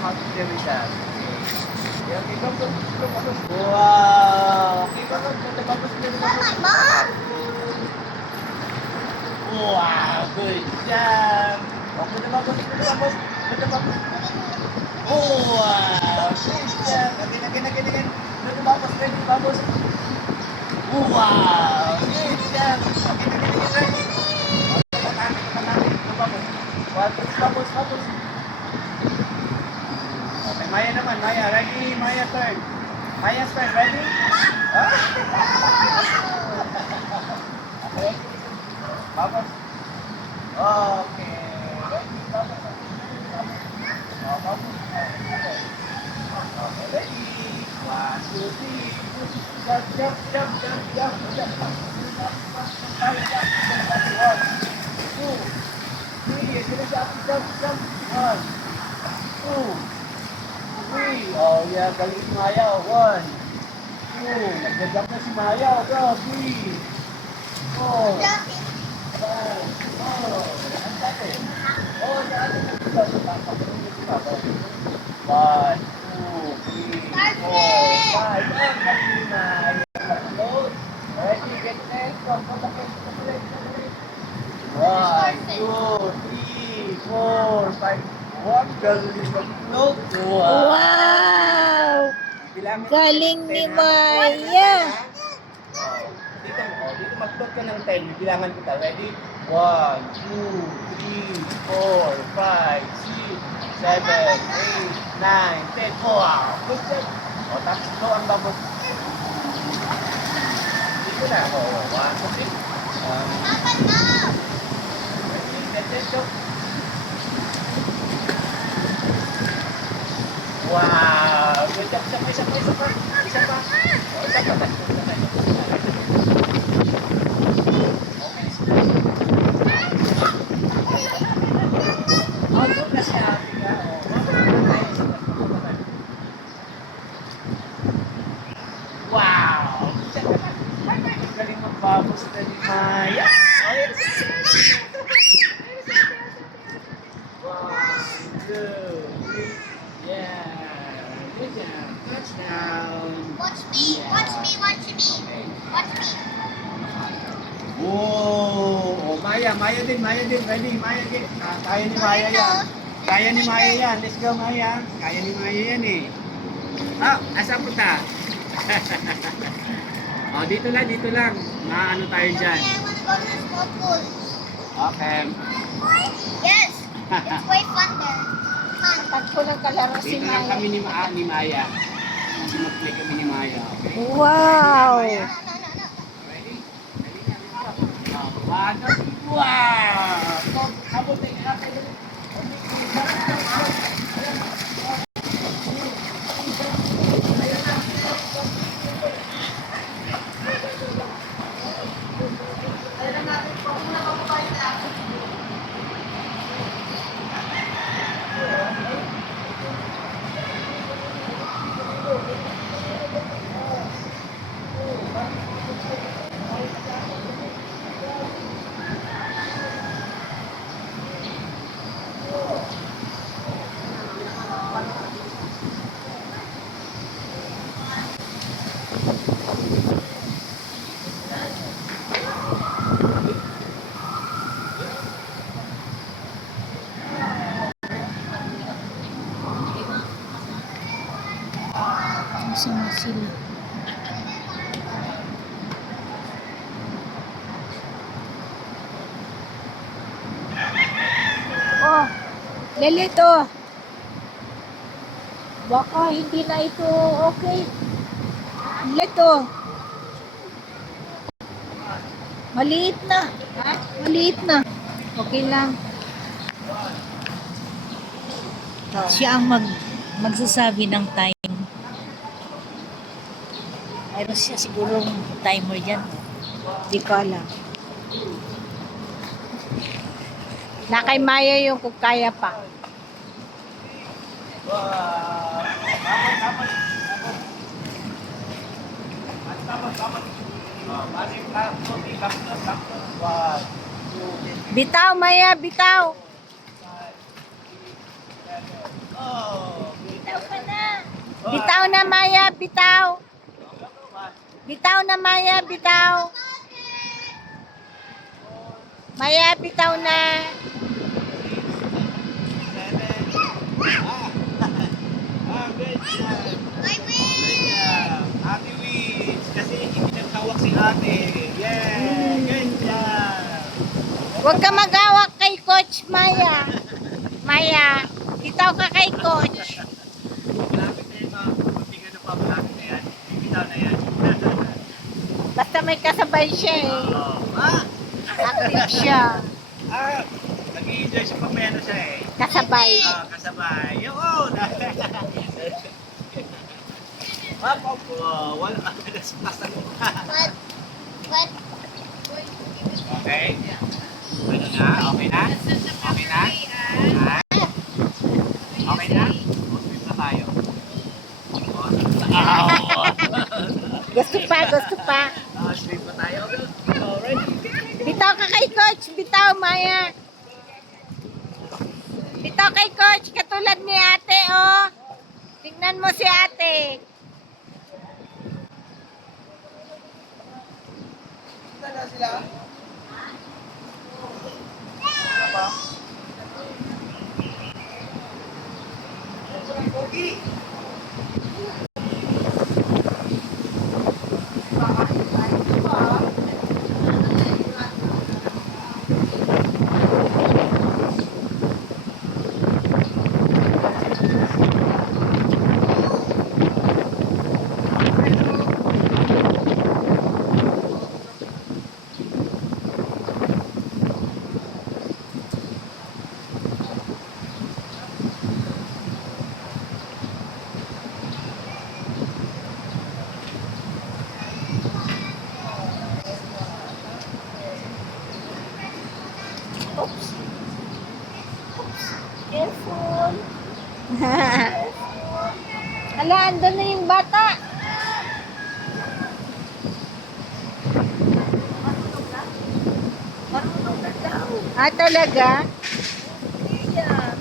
how to play with that. Okay, come. Wow! Okay, come. Tapos play with that. Wow! Good job! Okay, tapos. Wow! Good job! Again. Tapos. Wow! Good job! Again. Tapos. Okay, Maya naman. Maya, ready? Maya, turn. Maya's turn, ready? Okay. Tapos. Okay. Ready? Tapos. Okay, ready? 1, 2, 3. Jump. 1, 2, 3. Jump. 1, 2, 3. Oh, yeah. Galing si Maya. 1, 2. Nagja-jump na si Maya. Go. 3, 4, 5. Oh, ang dati. Oh, dati. 1, 2, 3, 4, 5. Ang galing ni Maya. Load. Ready, get set. Come, contact. 1, 2, 3, 4, 5. Ang galing mag-load. Wow! Galing ni Maya. Dito mag-load ka ng 10. Bilangan kita. Ready? 1, 2, 3, 4, 5, 6, 7, 8, 9, 10. Wow! Good job. O, tapos ito ang babos. Dito na. O, 1, 2, 3. Let's go. Wow! Good job. Isa pa. Good na siya. Wow! Galing magbabos na ni Maya. Good. Yeah. Good job. Touchdown. Watch me. Oh, Maya din. Ready, Maya din. Kaya ni Maya yan. Let's go, Maya. Kaya ni Maya yan eh. Asa punta? Dito lang. Maano tayo dyan. I wanna go to the small pool. Okay. Yes. It's way fun there. Fun. Tagpo ng kalaro si Dito lang Maya. kami ni Maya. Kasi mag-play kami ni Maya. Okay? Wow! Ready? Ready na. Wow! Abutin natin. Sama sila. Oh, Lelito. Baka hindi na ito okay. Lelito. Maliit na. Maliit na. Okay lang. Siya ang magsasabi ng time. Mayroon siya sigurong timer dyan. Di ko alam. Na kay Maya yung kung kaya pa. Wow. Bitaw, Maya, bitaw. Oh. Bitaw na, Maya. Bitaw. Bitaw na, Maya. Bitaw. Maya, bitaw na. Good job. I Good win! job. Ate wins. Kasi hindi nagtawag si ate. Yeah. Good job. Huwag ka mag-awak kay Coach Maya. Maya, bitaw ka kay Coach. Malapit na yung mga pagpapingan ng pamalapit na yan. Bibitaw na yan. Basta may kasabay siya eh. Oh. Ah! Active siya. Nag-i-enjoy siya pag may ano siya eh. Kasabay. Kasabay. Yun! Wala ka na sa pasan mo. What? Okay? Ano na? Okay na? Okay na? Ha? Okay na? Sweep na tayo. Gusto pa, gusto pa. Sweep na tayo. Alright. Bitaw ka kay Coach. Bitaw, Maya. Bitaw kay Coach. Katulad ni ate, oh. Tingnan mo si ate. Oops. Careful. Hala, andun na yung bata. Ah, talaga? Yeah.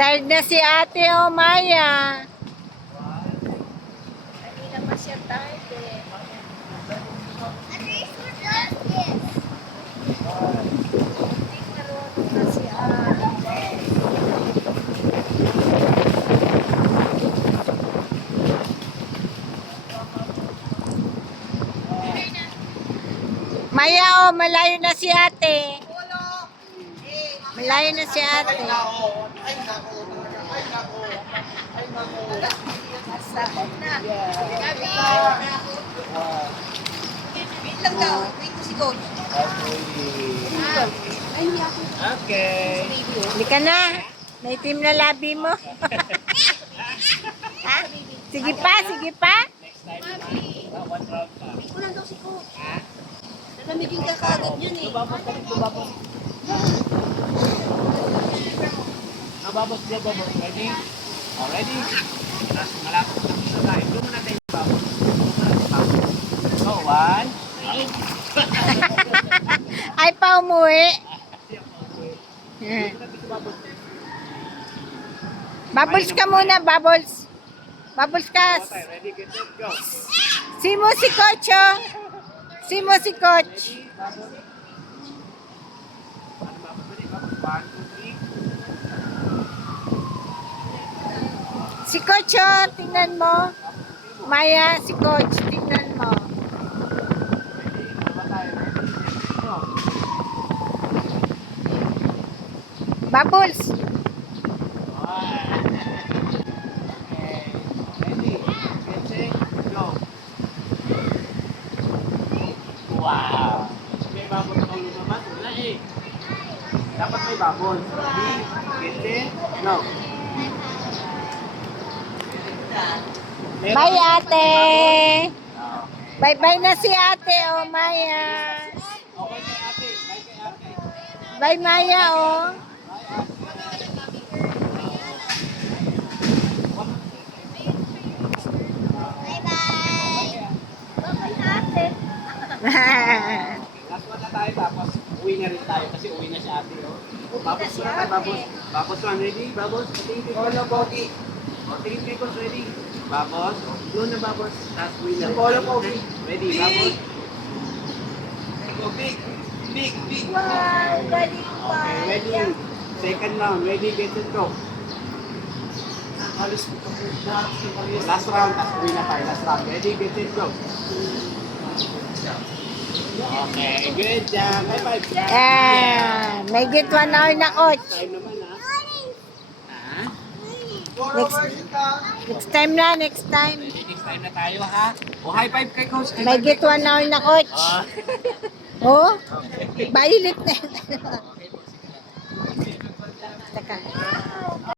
Tired na si ate, oh, Maya. Kanina pa siya tired eh. At least we're done this. Hindi marunong na si ate. Maya, oh, malayo na si ate. Malayo na si ate. Masakot na. Wait lang daw. Wait ko si Coach. Okay. Hindi ka na. May team na labi mo. Ha? Sige pa, sige pa. Next time na. One round pa. Kulang daw si Coach. Ha? Nalamigin ka kaagad yun eh. Babos ka rin, babos. Babos dia, babos. Ready? Oh, ready? Tapos malapit na sa tayo. Doon muna tayo babos. So, one. Ay pa umuwi. Bubbles ka muna, bubbles. Bubbles ka. Ready, get set, go. Simo si Coach, oh. Simo si Coach. Ano babos ba rin? Babos. 1, 2, 3. Si Coach, oh. Tingnan mo. Maya, si Coach. Tingnan mo. Ready? Ano tayo? Ready? Go. Bubbles. One. Okay. Ready? Get set, go. Wow! May babon na ulo naman. Wala eh. Dapat may babon. Ready? Get set, go. Meron Bye, dito ate. may babon? Okay. Bye-bye na si ate, oh, Maya. Okay na ate. Bye, Maya, oh. Bye-bye. Bye-bye, ate. Last one na tayo tapos uwi na rin tayo kasi uwi na si ate. Oh. Babos na tayo, babos. Babos one, ready? Babos, tingin ko na pogi. O, tingin ko ready. Babos, doon na babos. Tapos uwi na rin tayo. Ready, babos. Big, big, big. Wow, galing Okay, ready. Second round, ready, get set, go. Last round, tapos uwi na tayo. Last round, ready, get set, go. Okay, good job. High five. Yeah, may get 1 hour na, coach. Time naman, ha? Ha? Next time na, next time. Ready, next time na tayo, ha? O, high five kay coach. High May five get kay 1 hour na, coach. Ah. Oh, violet na. Teka.